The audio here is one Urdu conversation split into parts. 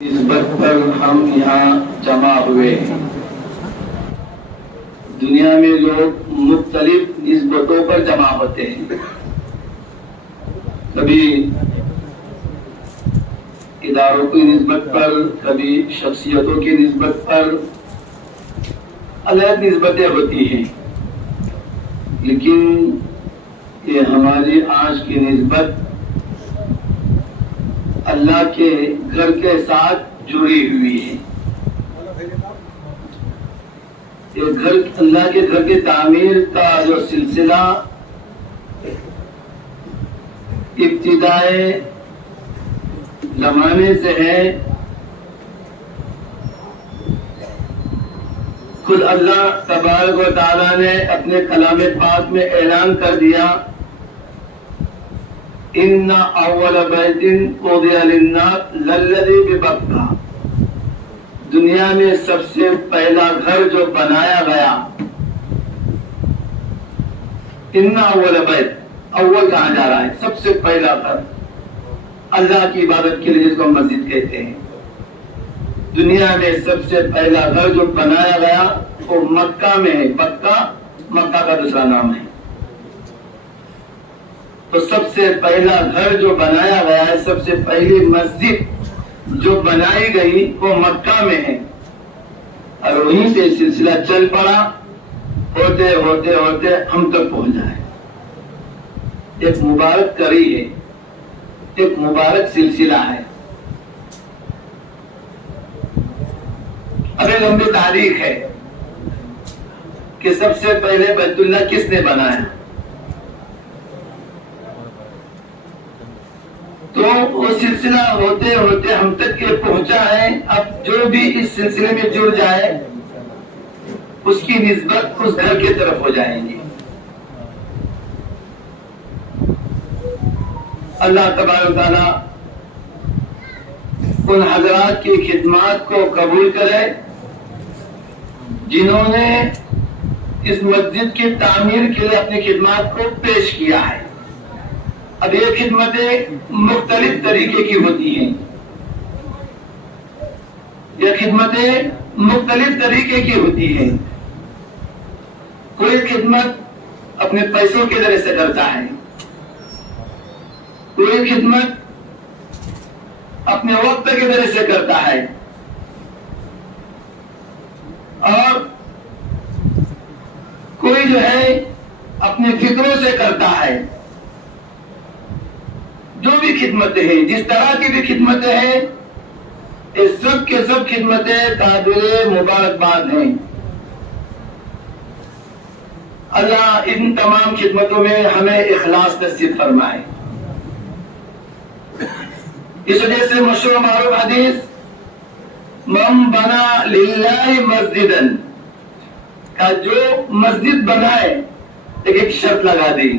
نسبت پر ہم یہاں جمع ہوئے ہیں۔ دنیا میں لوگ مختلف نسبتوں پر جمع ہوتے ہیں، کبھی اداروں کی نسبت پر، کبھی شخصیتوں کی نسبت پر، الگ نسبتیں ہوتی ہیں، لیکن یہ ہماری آج کی نسبت اللہ کے گھر کے ساتھ جڑی ہوئی ہے۔ یہ گھر، اللہ کے گھر کی تعمیر کا جو سلسلہ ابتدائے زمانے سے ہے، خود اللہ تبارک و تعالیٰ نے اپنے کلام پاک میں اعلان کر دیا، ان اول بیت وضع للناس للذی ببکہ، دنیا میں سب سے پہلا گھر جو بنایا گیا، ان اول بیت، اول کہا جا رہا ہے، سب سے پہلا گھر اللہ کی عبادت کے لیے جس کو ہم مسجد کہتے ہیں، دنیا میں سب سے پہلا گھر جو بنایا گیا وہ مکہ میں ہے۔ مکہ کا دوسرا نام ہے۔ تو سب سے پہلا گھر جو بنایا گیا ہے، سب سے پہلی مسجد جو بنائی گئی وہ مکہ میں ہے، اور وہیں سے سلسلہ چل پڑا، ہوتے ہوتے ہوتے ہم تک پہنچ جائے۔ ایک مبارک کڑی ہے، ایک مبارک سلسلہ ہے۔ اب ایک لمبی تاریخ ہے کہ سب سے پہلے بیت اللہ کس نے بنایا، تو وہ سلسلہ ہوتے ہوتے ہم تک یہ پہنچا ہے۔ اب جو بھی اس سلسلے میں جڑ جائے اس کی نسبت اس گھر کی طرف ہو جائیں گی۔ اللہ تبارک و تعالیٰ ان حضرات کی خدمات کو قبول کرے جنہوں نے اس مسجد کی تعمیر کے لیے اپنی خدمات کو پیش کیا ہے۔ اب یہ خدمتیں مختلف طریقے کی ہوتی ہیں، یہ خدمتیں مختلف طریقے کی ہوتی ہیں۔ کوئی خدمت اپنے پیسوں کے ذریعے سے کرتا ہے، کوئی خدمت اپنے وقت کے ذریعے سے کرتا ہے، اور کوئی جو ہے اپنے فکروں سے کرتا ہے۔ جو بھی خدمتیں ہیں، جس طرح کی بھی خدمتیں ہیں، یہ سب کے سب خدمتیں قابل مبارکباد ہیں۔ اللہ ان تمام خدمتوں میں ہمیں اخلاص نصیب فرمائے۔ اس وجہ سے مشہور معروف حدیث من بنا للہ مسجدا کا جو مسجد بنائے، ایک شرط لگا دی،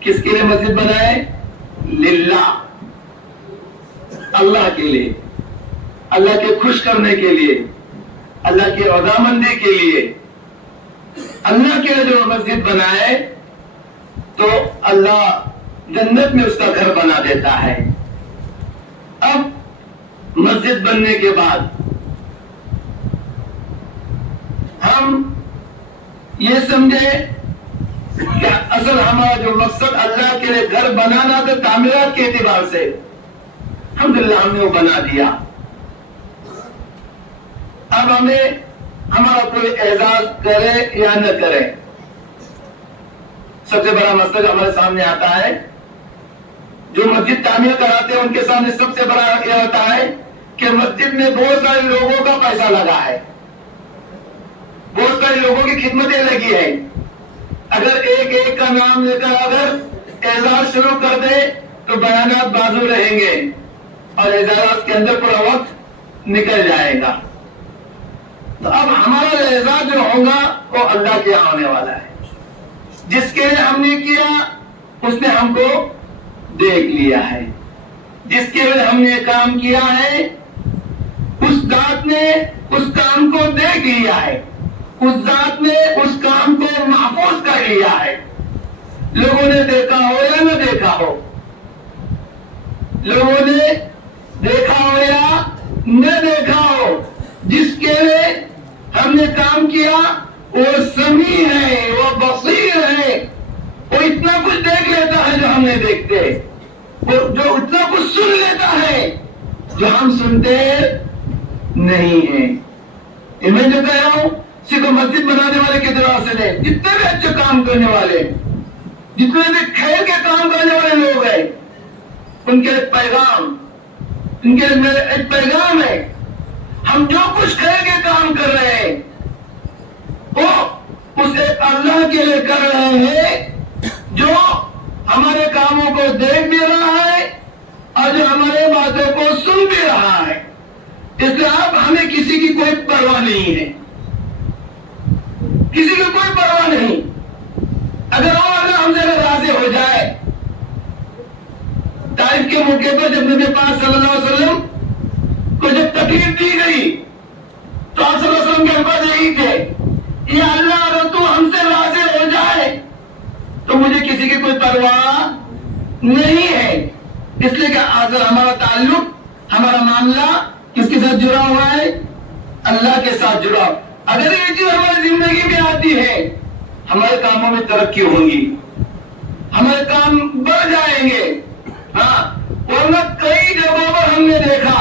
کس کے لیے مسجد بنائے؟ للہ، اللہ کے لیے، اللہ کے خوش کرنے کے لیے، اللہ کی رضامندی کے لیے، اللہ کے لیے جو مسجد بنائے تو اللہ جنت میں اس کا گھر بنا دیتا ہے۔ اب مسجد بننے کے بعد ہم یہ سمجھے کہ اصل ہمارا جو مقصد اللہ کے لیے گھر بنانا تھا، تعمیرات کے اعتبار سے الحمدللہ ہم نے وہ بنا دیا۔ اب ہمیں ہمارا کوئی اعزاز کرے یا نہ کرے، سب سے بڑا مسئلہ جو ہمارے سامنے آتا ہے، جو مسجد تعمیر کراتے ہیں ان کے سامنے سب سے بڑا یہ ہوتا ہے کہ مسجد میں بہت سارے لوگوں کا پیسہ لگا ہے، بہت سارے لوگوں کی خدمتیں لگی ہے۔ اگر ایک ایک کا نام لے کر اگر اعزاز شروع کر دے تو بیانات بازو رہیں گے اور اعزاز کے اندر پورا وقت نکل جائے گا۔ تو اب ہمارا اعزاز جو ہوگا وہ اللہ کے یہاں ہونے والا ہے۔ جس کے لیے ہم نے کیا اس نے ہم کو دیکھ لیا ہے، جس کے لیے ہم نے کام کیا ہے اس ذات نے اس کام کو دیکھ لیا ہے، اس ذات نے اس کام کو محفوظ کر لیا ہے۔ لوگوں نے دیکھا ہو یا نہ دیکھا ہو، لوگوں نے دیکھا ہو یا نہ دیکھا ہو، جس کے لیے ہم نے کام کیا وہ سمیع ہے، وہ بصیر ہے، وہ اتنا کچھ دیکھ لیتا ہے جو ہم نہیں دیکھتے، وہ جو اتنا کچھ سن لیتا ہے جو ہم سنتے نہیں ہیں۔ میں جو کہہ رہا ہوں، صرف مسجد بنانے والے کے اعتبار سے نہیں، جتنے بھی اچھے کام کرنے والے، جتنے بھی خیر کے کام کرنے والے لوگ ہیں، ان کے ایک پیغام، ان کے ایک پیغام ہے، ہم جو کچھ خیر کے کام کر رہے ہیں وہ اسے اللہ کے لیے کر رہے ہیں، جو ہمارے کاموں کو دیکھ بھی رہا ہے اور جو ہمارے باتوں کو سن بھی رہا ہے۔ اس لیے اب ہمیں کسی کی کوئی پرواہ نہیں ہے، کسی کی کوئی پرواہ نہیں۔ اگر وہ ہم سے راضی ہو جائے، طائف کے موقع پر جب نبی پاک صلی اللہ علیہ وسلم کو جب تکلیف دی گئی تو آپ صلی اللہ علیہ وسلم کے الفاظ یہی تھے، یا اللہ اگر تو ہم سے راضی ہو جائے تو مجھے کسی کی کوئی پرواہ نہیں ہے۔ اس لیے کہ اگر ہمارا تعلق، ہمارا معاملہ کس کے ساتھ جڑا ہوا ہے؟ اللہ کے ساتھ جڑا۔ اگر یہ چیز ہماری زندگی میں آتی ہے، ہمارے کاموں میں ترقی ہوگی، ہمارے کام بڑھ جائیں گے۔ ہاں، ورنہ کئی جگہوں پر ہم نے دیکھا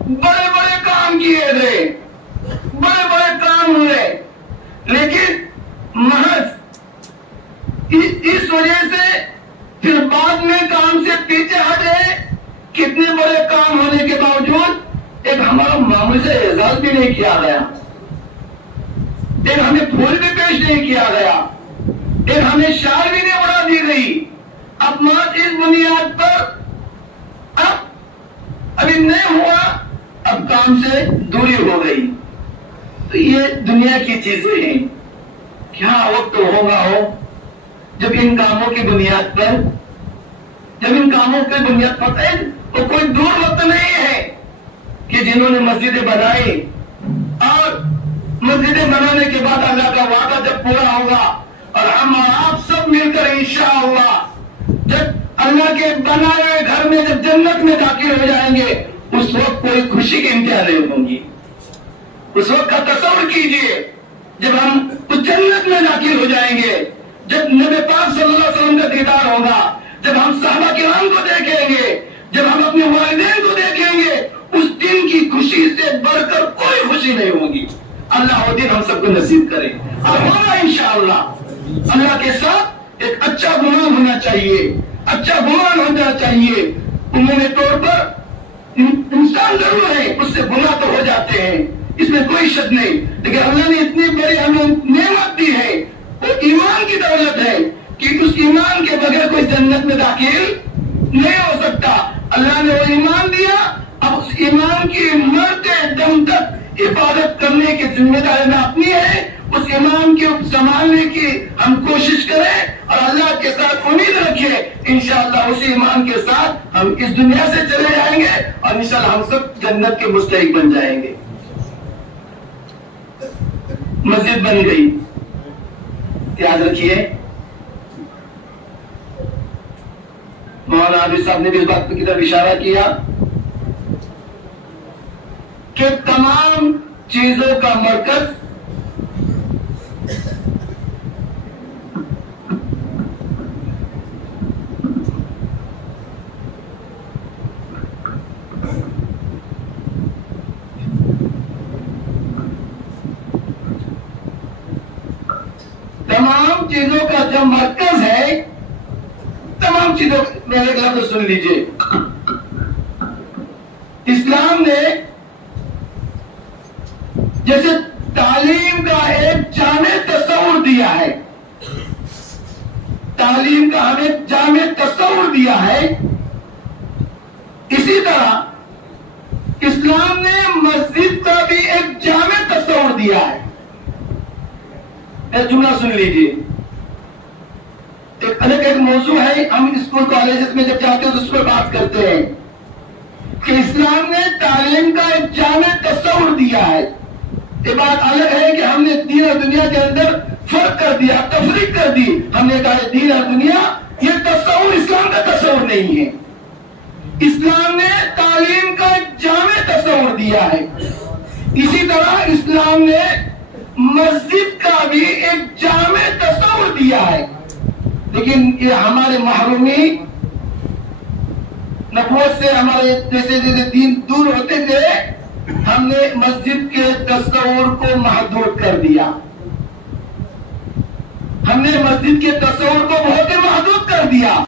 بڑے بڑے کام کیے گئے، بڑے بڑے کام ہوئے، لیکن محض اس وجہ سے پھر بعد میں کام سے پیچھے ہٹے، کتنے بڑے کام ہونے کے باوجود ایک ہمارا معمول سے اعزاز بھی نہیں کیا گیا، ایک ہمیں پھول بھی پیش نہیں کیا گیا، ایک ہمیں شال بھی نہیں اڑا دی گئی۔ اب اس بنیاد پر ابھی نہیں ہوا، اب کام سے دوری ہو گئی۔ تو یہ دنیا کی چیزیں ہیں، کیا وقت ہوگا ہو جب ان کاموں کی بنیاد پر، جب ان کاموں کی بنیاد پر ہے، تو کوئی دور وقت نہیں ہے کہ جنہوں نے مسجدیں بنائی اور مسجدیں بنانے کے بعد اللہ کا وعدہ جب پورا ہوگا اور ہم اور آپ سب مل کر انشاءاللہ جب اللہ کے بنائے ہوئے گھر میں جب جنت میں داخل ہو جائیں گے، اس وقت کوئی خوشی کے انتہا نہیں ہوں گی۔ اس وقت کا تصور کیجئے جب ہم اس جنت میں داخل ہو جائیں گے، جب نبی پاک صلی اللہ علیہ وسلم کا دیدار ہوگا، جب ہم صحابہ کرام کو دیکھیں گے، جب ہم اپنے والدین کو دیکھیں گے، اس دن کی خوشی سے بڑھ کر کوئی خوشی نہیں ہوگی۔ اللہ وہ دن ہم سب کو نصیب کرے اور ہوگا انشاءاللہ۔ اللہ کے ساتھ ایک اچھا گمان ہونا چاہیے، اچھا گمان ہونا چاہیے۔ عمومی طور پر انسان ضرور ہے، اس سے گناہ تو ہو جاتے ہیں، اس میں کوئی شک نہیں، لیکن اللہ نے اتنی بڑی ہمیں نعمت دی ہے، وہ ایمان کی دولت ہے کہ اس ایمان کے بغیر کوئی جنت میں داخل نہیں ہو سکتا۔ اللہ نے وہ ایمان دیا، اب اس ایمان کی مرتے دم تک عبادت کرنے کی ذمہ داری اپنی ہے، اس ایمان کی سنبھالنے کی ہم کوشش کریں اور اللہ کے ساتھ امید رکھیں، انشاءاللہ اسی ایمان کے ساتھ ہم اس دنیا سے چلے جائیں گے اور انشاءاللہ ہم سب جنت کے مستحق بن جائیں گے۔ مسجد بن گئی، یاد رکھیے مولانا عابد صاحب نے بھی اس بات کی طرف اشارہ کیا کہ تمام چیزوں کا مرکز تمام چیزوں کا جو مرکز ہے، تمام چیزوں میرے لفظ سن لیجئے، اسلام نے جیسے تعلیم کا ایک جامع تصور دیا ہے، تعلیم کا ہمیں جامع تصور دیا ہے، اسی طرح اسلام نے مسجد کا بھی ایک جامع تصور دیا ہے۔ ایک جملہ سن لیجئے، ایک الگ ایک موضوع ہے، ہم اسکول کالجز میں جب جاتے ہیں تو اس پر بات کرتے ہیں کہ اسلام نے تعلیم کا ایک جامع تصور دیا ہے۔ یہ بات الگ ہے کہ ہم نے دین اور دنیا کے اندر فرق کر دیا، تفریق کر دی، ہم نے کہا دین اور دنیا یہ تصور اسلام کا تصور نہیں ہے، اسلام نے تعلیم کا ایک جامع تصور دیا ہے، اسی طرح اسلام نے مسجد کا بھی ایک جامع تصور دیا ہے، لیکن یہ ہمارے محرومی نبوت سے ہمارے جیسے جیسے دین دور ہوتے گئے، ہم نے مسجد کے تصور کو محدود کر دیا، ہم نے مسجد کے تصور کو بہت ہی محدود کر دیا۔